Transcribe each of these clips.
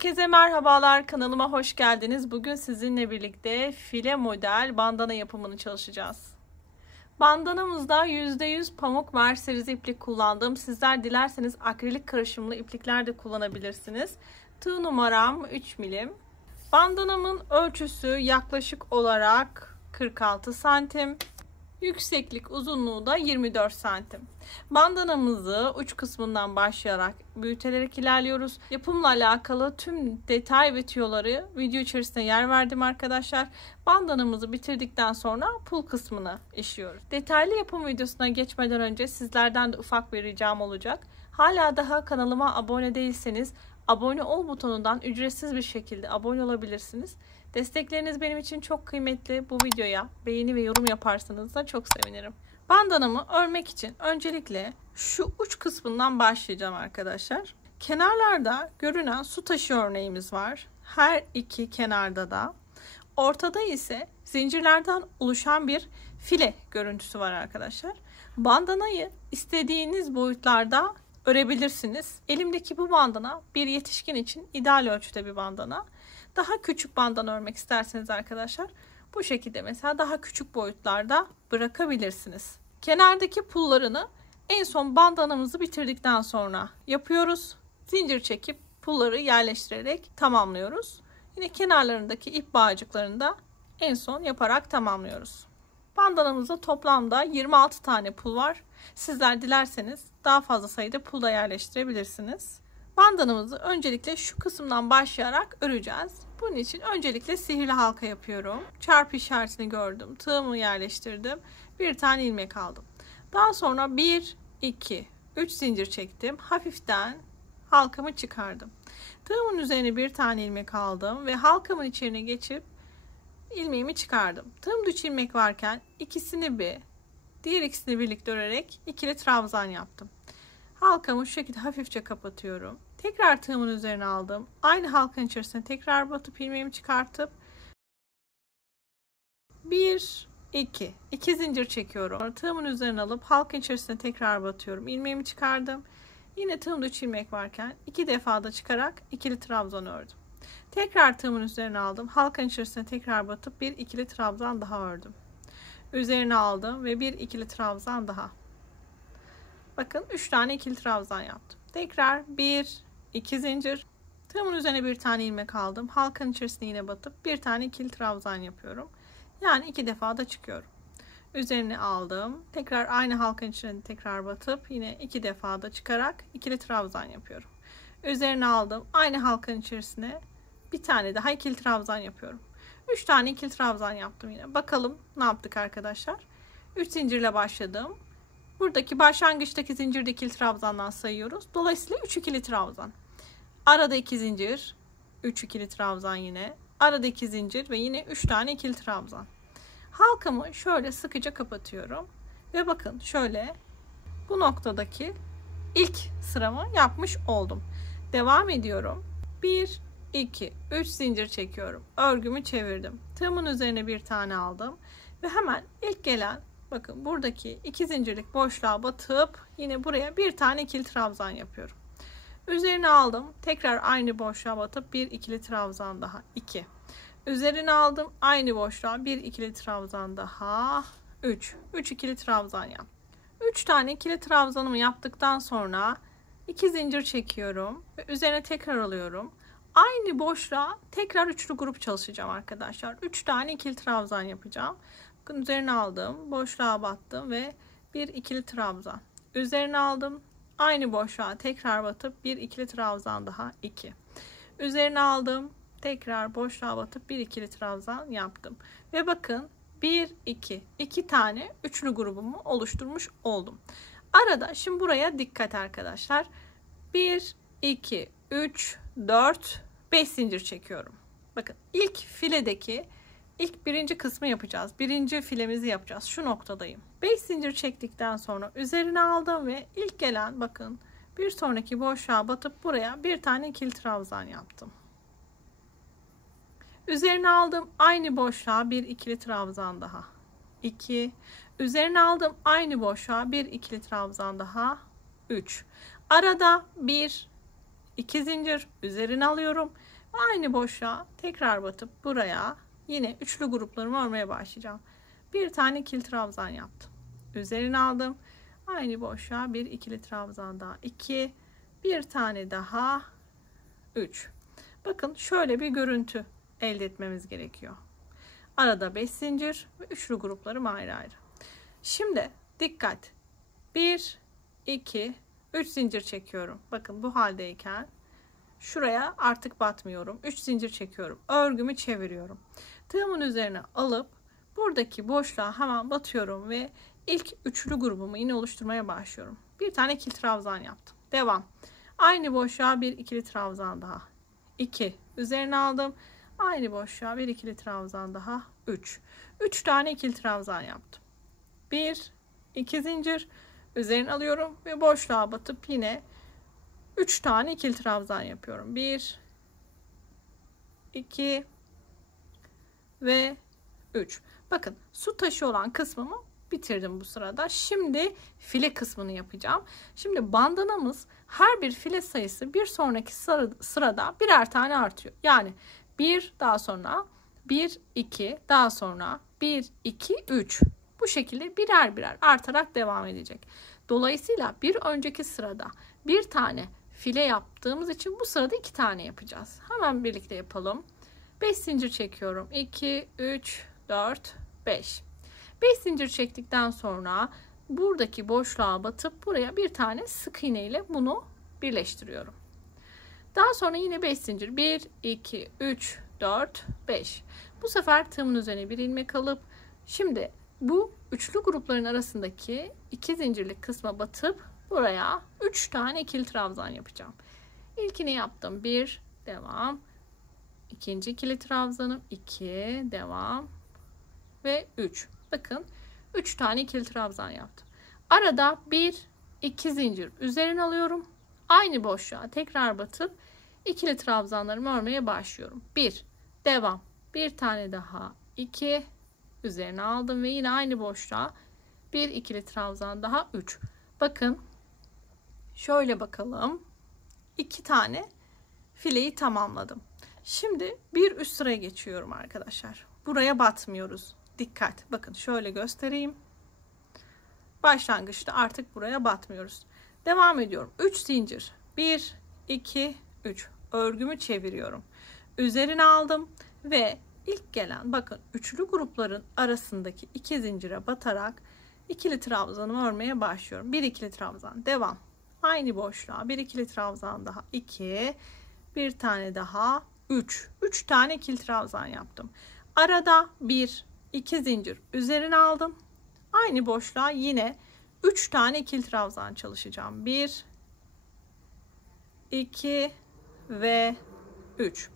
Herkese merhabalar, kanalıma hoş geldiniz. Bugün sizinle birlikte file model bandana yapımını çalışacağız. Bandanamızda %100 pamuk merserize iplik kullandım. Sizler dilerseniz akrilik karışımlı iplikler de kullanabilirsiniz. Tığ numaram 3 milim. Bandanamın ölçüsü yaklaşık olarak 46 santim. Yükseklik uzunluğu da 24 santim. Bandanamızı uç kısmından başlayarak büyüterek ilerliyoruz. Yapımla alakalı tüm detay ve tüyoları video içerisinde yer verdim arkadaşlar. Bandanamızı bitirdikten sonra pul kısmını işliyoruz. Detaylı yapım videosuna geçmeden önce sizlerden de ufak bir ricam olacak. Hala daha kanalıma abone değilseniz abone ol butonundan ücretsiz bir şekilde abone olabilirsiniz. Destekleriniz benim için çok kıymetli. Bu videoya beğeni ve yorum yaparsanız da çok sevinirim. Bandanamı örmek için öncelikle şu uç kısmından başlayacağım arkadaşlar. Kenarlarda görünen su taşı örneğimiz var. Her iki kenarda da. Ortada ise zincirlerden oluşan bir file görüntüsü var arkadaşlar. Bandanayı istediğiniz boyutlarda örebilirsiniz. Elimdeki bu bandana bir yetişkin için ideal ölçüde bir bandana. Daha küçük bandana örmek isterseniz arkadaşlar bu şekilde mesela daha küçük boyutlarda bırakabilirsiniz. Kenardaki pullarını en son bandanamızı bitirdikten sonra yapıyoruz. Zincir çekip pulları yerleştirerek tamamlıyoruz. Yine kenarlarındaki ip bağcıklarını da en son yaparak tamamlıyoruz. Bandanamızda toplamda 26 tane pul var. Sizler dilerseniz daha fazla sayıda pul da yerleştirebilirsiniz. Bandanamızı öncelikle şu kısımdan başlayarak öreceğiz. Bunun için öncelikle sihirli halka yapıyorum. Çarpı işaretini gördüm. Tığımı yerleştirdim. Bir tane ilmek aldım. Daha sonra 1, 2, 3 zincir çektim. Hafiften halkamı çıkardım. Tığımın üzerine bir tane ilmek aldım ve halkamın içine geçip ilmeğimi çıkardım. Tığımda 3 ilmek varken diğer ikisini birlikte örerek ikili trabzan yaptım. Halkamı şu şekilde hafifçe kapatıyorum. Tekrar tığımın üzerine aldım. Aynı halkanın içerisine tekrar batıp ilmeğimi çıkartıp 1, 2 zincir çekiyorum. Tığımın üzerine alıp halkanın içerisine tekrar batıyorum. İlmeğimi çıkardım. Yine tığımda 3 ilmek varken 2 defa da çıkarak ikili trabzan ördüm. Tekrar tığımın üzerine aldım. Halkanın içerisine tekrar batıp bir ikili trabzan daha ördüm. Üzerine aldım ve bir ikili trabzan daha. Bakın 3 tane ikili trabzan yaptım. Tekrar 1, 2 zincir. Tığımın üzerine bir tane ilmek aldım. Halkanın içerisine yine batıp bir tane ikili trabzan yapıyorum. Yani 2 defa da çıkıyorum. Üzerine aldım. Tekrar aynı halkanın içine tekrar batıp yine 2 defa da çıkarak ikili trabzan yapıyorum. Üzerine aldım. Aynı halkanın içerisine bir tane daha ikili trabzan yapıyorum. 3 tane ikili trabzan yaptım yine. Bakalım ne yaptık arkadaşlar. 3 zincirle başladım. Buradaki başlangıçtaki zincirde ikili trabzandan sayıyoruz. Dolayısıyla 3 ikili trabzan. Arada 2 zincir, 3 ikili trabzan yine. Arada 2 zincir ve yine 3 tane ikili trabzan. Halkamı şöyle sıkıca kapatıyorum. Ve bakın şöyle bu noktadaki ilk sıramı yapmış oldum. Devam ediyorum. 1, 2, 3 zincir çekiyorum. Örgümü çevirdim. Tığımın üzerine bir tane aldım. Ve hemen ilk gelen bakın buradaki 2 zincirlik boşluğa batıp yine buraya bir tane ikili trabzan yapıyorum. Üzerine aldım. Tekrar aynı boşluğa batıp bir ikili trabzan daha. 2. Üzerine aldım. Aynı boşluğa bir ikili trabzan daha. 3. 3 ikili trabzan yap. 3 tane ikili trabzanımı yaptıktan sonra 2 zincir çekiyorum ve üzerine tekrar alıyorum. Aynı boşluğa tekrar üçlü grup çalışacağım arkadaşlar. 3 tane ikili trabzan yapacağım. Bakın üzerine aldım. Boşluğa battım ve bir ikili trabzan. Üzerine aldım. Aynı boşluğa tekrar batıp bir ikili trabzan daha. 2. Üzerine aldım. Tekrar boşluğa batıp bir ikili trabzan yaptım. Ve bakın 1, 2 tane üçlü grubumu oluşturmuş oldum. Arada şimdi buraya dikkat arkadaşlar. 1, 2, 3, 4, 5 zincir çekiyorum. Bakın ilk filedeki birinci kısmı yapacağız. Birinci filemizi yapacağız. Şu noktadayım. 5 zincir çektikten sonra üzerine aldım ve ilk gelen bakın bir sonraki boşluğa batıp buraya bir tane ikili trabzan yaptım. Üzerine aldım. Aynı boşluğa bir ikili trabzan daha. 2. Üzerine aldım. Aynı boşluğa bir ikili trabzan daha. 3. Arada 1, 2 zincir, üzerine alıyorum. Aynı boşluğa tekrar batıp buraya yine üçlü gruplarımı örmeye başlayacağım. Bir tane ikili trabzan yaptım. Üzerine aldım. Aynı boşluğa bir ikili trabzan daha 2, bir tane daha 3. Bakın şöyle bir görüntü elde etmemiz gerekiyor. Arada 5 zincir ve üçlü gruplarım ayrı ayrı. Şimdi dikkat. 1, 2, 3 zincir çekiyorum. Bakın bu haldeyken şuraya artık batmıyorum. 3 zincir çekiyorum. Örgümü çeviriyorum. Tığımın üzerine alıp buradaki boşluğa hemen batıyorum ve ilk üçlü grubumu yine oluşturmaya başlıyorum. Bir tane ikili trabzan yaptım. Devam. Aynı boşluğa bir ikili trabzan daha. 2. Üzerine aldım. Aynı boşluğa bir ikili trabzan daha. 3. 3 tane ikili trabzan yaptım. 1, 2 zincir. Üzerine alıyorum ve boşluğa batıp yine 3 tane ikili trabzan yapıyorum. 1, 2 ve 3. Bakın su taşı olan kısmımı bitirdim bu sırada. Şimdi file kısmını yapacağım. Şimdi bandanamız her bir file sayısı bir sonraki sırada birer tane artıyor. Yani 1 daha sonra 1, 2 daha sonra 1, 2, 3. Bu şekilde birer birer artarak devam edecek. Dolayısıyla bir önceki sırada bir tane file yaptığımız için bu sırada 2 tane yapacağız. Hemen birlikte yapalım. 5 zincir çekiyorum. 2, 3, 4, 5. 5 zincir çektikten sonra buradaki boşluğa batıp buraya bir tane sık iğne ile bunu birleştiriyorum. Daha sonra yine 5 zincir. 1, 2, 3, 4, 5. Bu sefer tığımın üzerine bir ilmek alıp şimdi bu üçlü grupların arasındaki 2 zincirlik kısma batıp buraya 3 tane ikili trabzan yapacağım. İlkini yaptım. 1, devam. İkinci ikili trabzanım. 2, devam. Ve 3. Bakın 3 tane ikili trabzan yaptım. Arada 1, 2 zincir üzerine alıyorum. Aynı boşluğa tekrar batıp ikili trabzanlarımı örmeye başlıyorum. 1, devam. Bir tane daha 2, üzerine aldım ve yine aynı boşluğa bir ikili trabzan daha 3. Bakın şöyle bakalım. 2 tane fileyi tamamladım. Şimdi bir üst sıraya geçiyorum arkadaşlar. Buraya batmıyoruz. Dikkat. Bakın şöyle göstereyim. Başlangıçta artık buraya batmıyoruz. Devam ediyorum. 3 zincir. 1, 2, 3. Örgümü çeviriyorum. Üzerine aldım ve ilk gelen bakın üçlü grupların arasındaki 2 zincire batarak ikili trabzanımı örmeye başlıyorum. 1 ikili trabzan. Devam. Aynı boşluğa bir ikili trabzan daha 2, bir tane daha 3. 3 tane ikili trabzan yaptım. Arada 1, 2 zincir üzerine aldım. Aynı boşluğa yine 3 tane ikili trabzan çalışacağım. 1, 2 ve 3.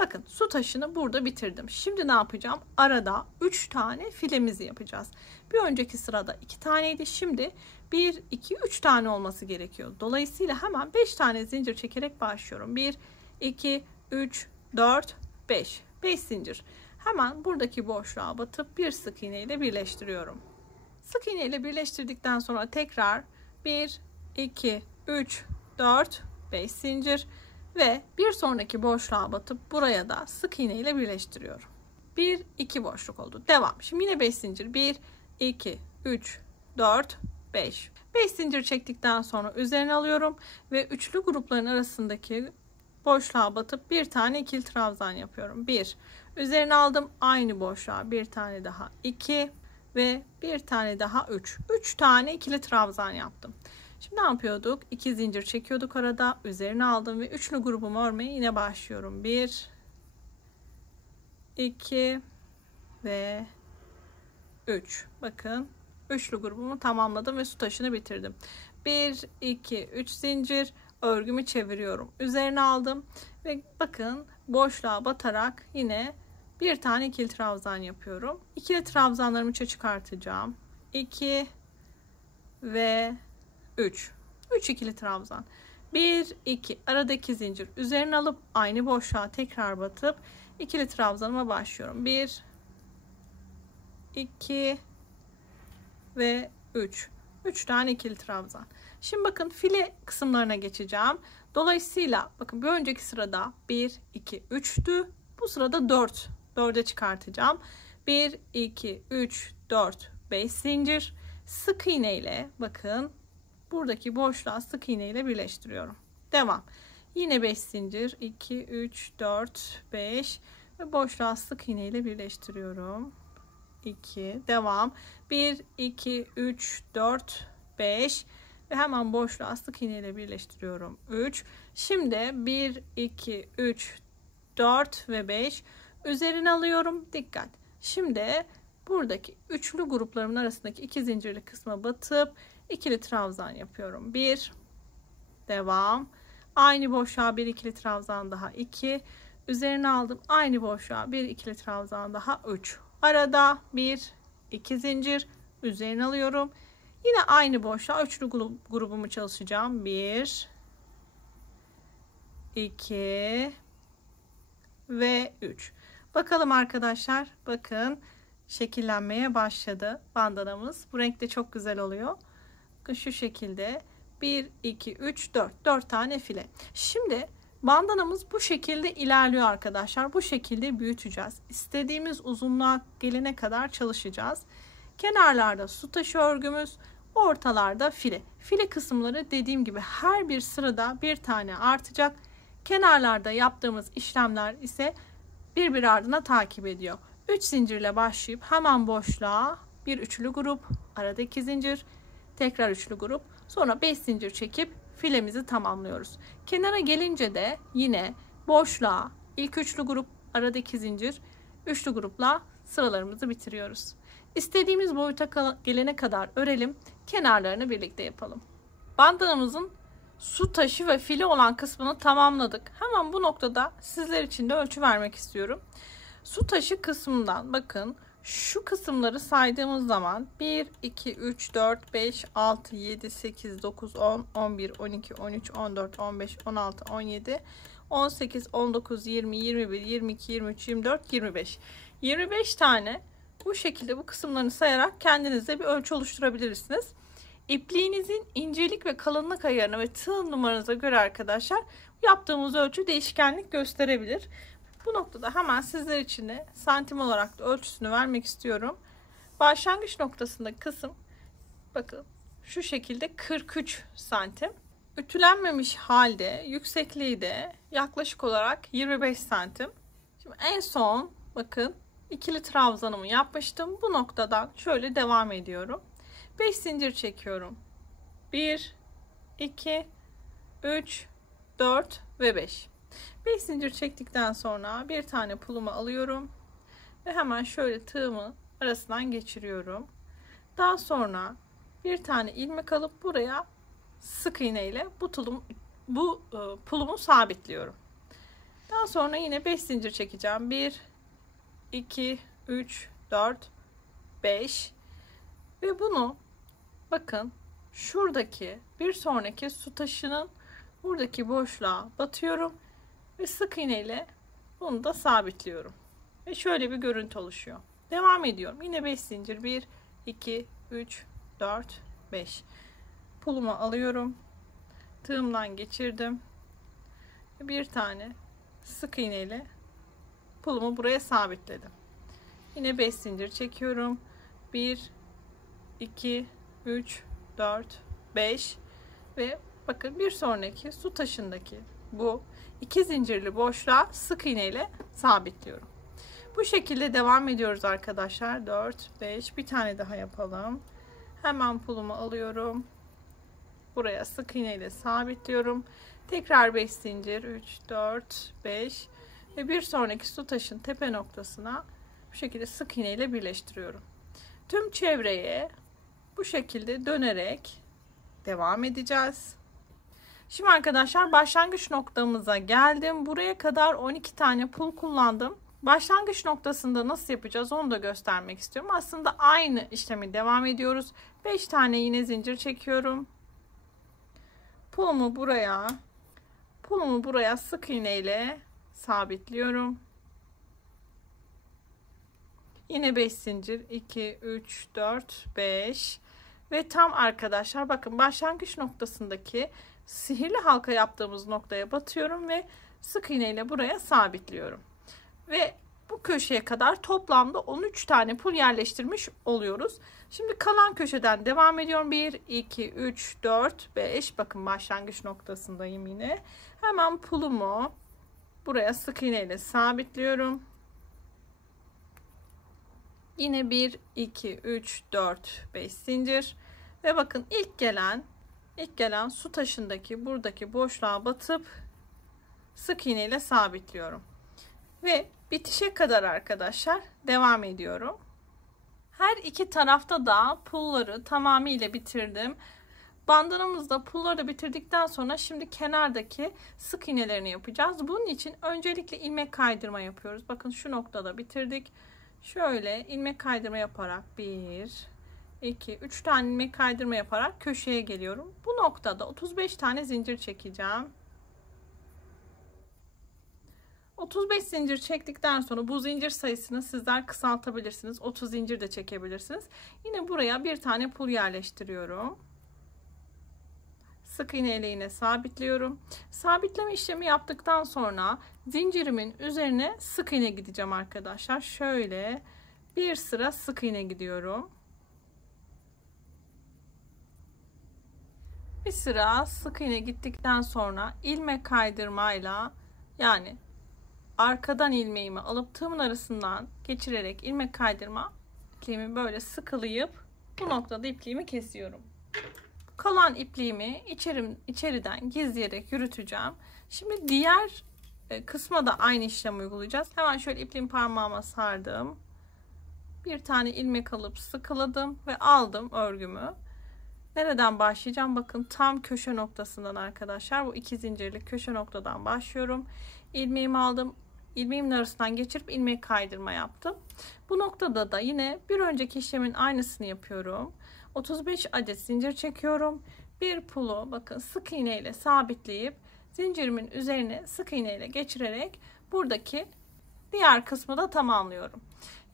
Bakın su taşını burada bitirdim. Şimdi ne yapacağım? Arada 3 tane filemizi yapacağız. Bir önceki sırada 2 taneydi. Şimdi 1, 2, 3 tane olması gerekiyor. Dolayısıyla hemen 5 tane zincir çekerek başlıyorum. 1, 2, 3, 4, 5. 5 zincir. Hemen buradaki boşluğa batıp bir sık iğne ile birleştiriyorum. Sık iğne ile birleştirdikten sonra tekrar 1, 2, 3, 4, 5 zincir ve bir sonraki boşluğa batıp buraya da sık iğne ile birleştiriyorum. 1, 2 boşluk oldu. Devam. Şimdi yine 5 zincir. 1, 2, 3, 4, 5. 5 zincir çektikten sonra üzerine alıyorum ve üçlü grupların arasındaki boşluğa batıp bir tane ikili trabzan yapıyorum. 1. Üzerine aldım. Aynı boşluğa bir tane daha 2 ve bir tane daha 3. 3 tane ikili trabzan yaptım. Şimdi ne yapıyorduk? 2 zincir çekiyorduk arada. Üzerine aldım ve üçlü grubumu örmeye yine başlıyorum. 1, 2 ve 3. Bakın üçlü grubumu tamamladım ve su taşını bitirdim. 1, 2, 3 zincir. Örgümü çeviriyorum. Üzerine aldım ve bakın boşluğa batarak yine bir tane ikili trabzan yapıyorum. İkili trabzanlarımı çıkartacağım. 2 ve 3. 3 ikili trabzan. 1, 2 aradaki zincir üzerine alıp aynı boşluğa tekrar batıp ikili trabzanıma başlıyorum. 1, 2 ve 3. 3 tane ikili trabzan. Şimdi bakın file kısımlarına geçeceğim. Dolayısıyla bakın bir önceki sırada 1, 2, 3'tü. Bu sırada 4. 4'e çıkartacağım. 1, 2, 3, 4, 5 zincir. Sık iğne ile bakın buradaki boşluğa sık iğne ile birleştiriyorum. Devam. Yine 5 zincir. 2, 3, 4, 5 ve boşluğa sık iğne ile birleştiriyorum. 2. Devam. 1, 2, 3, 4, 5 ve hemen boşluğa sık iğne ile birleştiriyorum. 3. Şimdi 1, 2, 3, 4 ve 5 üzerine alıyorum. Dikkat. Şimdi buradaki üçlü gruplarımın arasındaki iki zincirli kısma batıp ikili trabzan yapıyorum. 1. Devam. Aynı boşluğa bir ikili trabzan daha 2. Üzerine aldım. Aynı boşluğa bir ikili trabzan daha 3. Arada 1, 2 zincir. Üzerine alıyorum. Yine aynı boşluğa üçlü grubumu çalışacağım. 1, 2 ve 3. Bakalım arkadaşlar. Bakın şekillenmeye başladı bandanamız. Bu renk de çok güzel oluyor. Bakın şu şekilde 1, 2, 3, 4. 4 tane file. Şimdi bandanamız bu şekilde ilerliyor arkadaşlar. Bu şekilde büyüteceğiz. İstediğimiz uzunluğa gelene kadar çalışacağız. Kenarlarda su taşı örgümüz, ortalarda file. File kısımları dediğim gibi her bir sırada bir tane artacak. Kenarlarda yaptığımız işlemler ise birbiri ardına takip ediyor. 3 zincirle başlayıp hemen boşluğa bir üçlü grup, arada 2 zincir, tekrar üçlü grup, sonra 5 zincir çekip filemizi tamamlıyoruz. Kenara gelince de yine boşluğa ilk üçlü grup, arada 2 zincir, üçlü grupla sıralarımızı bitiriyoruz. İstediğimiz boyuta gelene kadar örelim. Kenarlarını birlikte yapalım. Bandanamızın su taşı ve file olan kısmını tamamladık. Hemen bu noktada sizler için de ölçü vermek istiyorum. Su taşı kısmından bakın şu kısımları saydığımız zaman 1, 2, 3, 4, 5, 6, 7, 8, 9, 10, 11, 12, 13, 14, 15, 16, 17, 18, 19, 20, 21, 22, 23, 24, 25. 25 tane bu şekilde bu kısımlarını sayarak kendinize bir ölçü oluşturabilirsiniz. İpliğinizin incelik ve kalınlık ayarına ve tığ numaranıza göre arkadaşlar yaptığımız ölçü değişkenlik gösterebilir. Bu noktada hemen sizler için de santim olarak da ölçüsünü vermek istiyorum. Başlangıç noktasındaki kısım bakın şu şekilde 43 santim. Ütülenmemiş halde yüksekliği de yaklaşık olarak 25 santim. Şimdi en son bakın ikili trabzanımı yapmıştım. Bu noktadan şöyle devam ediyorum. 5 zincir çekiyorum. 1, 2, 3, 4 ve 5. 5 zincir çektikten sonra bir tane pulumu alıyorum. Ve hemen şöyle tığımı arasından geçiriyorum. Daha sonra bir tane ilmek alıp buraya sık iğne ile bu pulumu sabitliyorum. Daha sonra yine 5 zincir çekeceğim. 1, 2, 3, 4, 5 ve bunu bakın şuradaki bir sonraki su taşının buradaki boşluğa batıyorum ve sık iğne ile bunu da sabitliyorum ve şöyle bir görüntü oluşuyor. Devam ediyorum. Yine 5 zincir. 1, 2, 3, 4, 5. Pulumu alıyorum. Tığımdan geçirdim. Bir tane sık iğne ile pulumu buraya sabitledim. Yine 5 zincir çekiyorum. 1, 2, 3, 4, 5 ve bakın bir sonraki su taşındaki bu iki zincirli boşluğa sık iğne ile sabitliyorum. Bu şekilde devam ediyoruz arkadaşlar. 4, 5 bir tane daha yapalım. Hemen pulumu alıyorum. Buraya sık iğne ile sabitliyorum. Tekrar 5 zincir. 3, 4, 5 ve bir sonraki su taşın tepe noktasına bu şekilde sık iğne ile birleştiriyorum. Tüm çevreye bu şekilde dönerek devam edeceğiz. Şimdi arkadaşlar başlangıç noktamıza geldim. Buraya kadar 12 tane pul kullandım. Başlangıç noktasında nasıl yapacağız onu da göstermek istiyorum. Aslında aynı işlemi devam ediyoruz. 5 tane yine zincir çekiyorum. Pulumu buraya sık iğne ile sabitliyorum. Yine 5 zincir. 2, 3, 4, 5 ve tam arkadaşlar bakın başlangıç noktasındaki sihirli halka yaptığımız noktaya batıyorum ve sık iğne ile buraya sabitliyorum. Ve bu köşeye kadar toplamda 13 tane pul yerleştirmiş oluyoruz. Şimdi kalan köşeden devam ediyorum. 1, 2, 3, 4, 5. Bakın başlangıç noktasındayım yine. Hemen pulumu buraya sık iğne ile sabitliyorum. Yine 1, 2, 3, 4, 5 zincir. Ve bakın ilk gelen su taşındaki buradaki boşluğa batıp sık iğne ile sabitliyorum. Ve bitişe kadar arkadaşlar devam ediyorum. Her iki tarafta da pulları tamamıyla bitirdim. Bandanamızda pulları da bitirdikten sonra şimdi kenardaki sık iğnelerini yapacağız. Bunun için öncelikle ilmek kaydırma yapıyoruz. Bakın şu noktada bitirdik. Şöyle ilmek kaydırma yaparak 1, 2, 3 tane ilmek kaydırma yaparak köşeye geliyorum. Bu noktada 35 tane zincir çekeceğim. 35 zincir çektikten sonra bu zincir sayısını sizler kısaltabilirsiniz. 30 zincir de çekebilirsiniz. Yine buraya bir tane pul yerleştiriyorum. Sık iğne ile yine sabitliyorum. Sabitleme işlemi yaptıktan sonra zincirimin üzerine sık iğne gideceğim arkadaşlar. Şöyle bir sıra sık iğne gidiyorum. Bir sıra sık iğne gittikten sonra ilmek kaydırmayla, yani arkadan ilmeğimi alıp tığımın arasından geçirerek ilmek kaydırma, ipliğimi böyle sıkılayıp bu noktada ipliğimi kesiyorum. Kalan ipliğimi içeriden gizleyerek yürüteceğim. Şimdi diğer kısma da aynı işlemi uygulayacağız. Hemen şöyle ipliğimi parmağıma sardım. Bir tane ilmek alıp sıkıladım ve aldım örgümü. Nereden başlayacağım? Bakın tam köşe noktasından arkadaşlar. Bu iki zincirlik köşe noktadan başlıyorum. İlmeğimi aldım. İlmeğimin arasından geçirip ilmek kaydırma yaptım. Bu noktada da yine bir önceki işlemin aynısını yapıyorum. 35 adet zincir çekiyorum. Bir pulu bakın sık iğne ile sabitleyip zincirimin üzerine sık iğne ile geçirerek buradaki diğer kısmı da tamamlıyorum.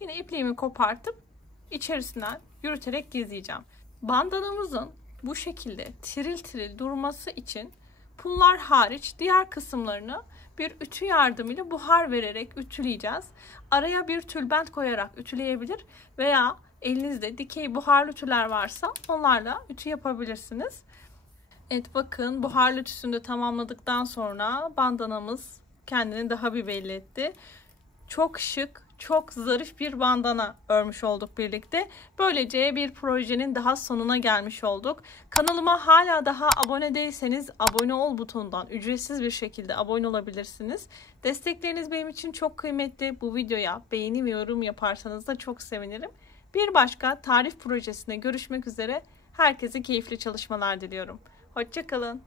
Yine ipliğimi kopartıp içerisinden yürüterek gizleyeceğim. Bandanamızın bu şekilde tiril tiril durması için pullar hariç diğer kısımlarını bir ütü yardımıyla buhar vererek ütüleyeceğiz. Araya bir tülbent koyarak ütüleyebilir veya elinizde dikey buharlı ütüler varsa onlarla ütü yapabilirsiniz. Evet, bakın buharlı ütüsünü de tamamladıktan sonra bandanamız kendini daha bir belli etti. Çok şık, çok zarif bir bandana örmüş olduk birlikte. Böylece bir projenin daha sonuna gelmiş olduk. Kanalıma hala daha abone değilseniz abone ol butonundan ücretsiz bir şekilde abone olabilirsiniz. Destekleriniz benim için çok kıymetli. Bu videoya beğeni ve yorum yaparsanız da çok sevinirim. Bir başka tarif projesinde görüşmek üzere. Herkese keyifli çalışmalar diliyorum. Hoşça kalın.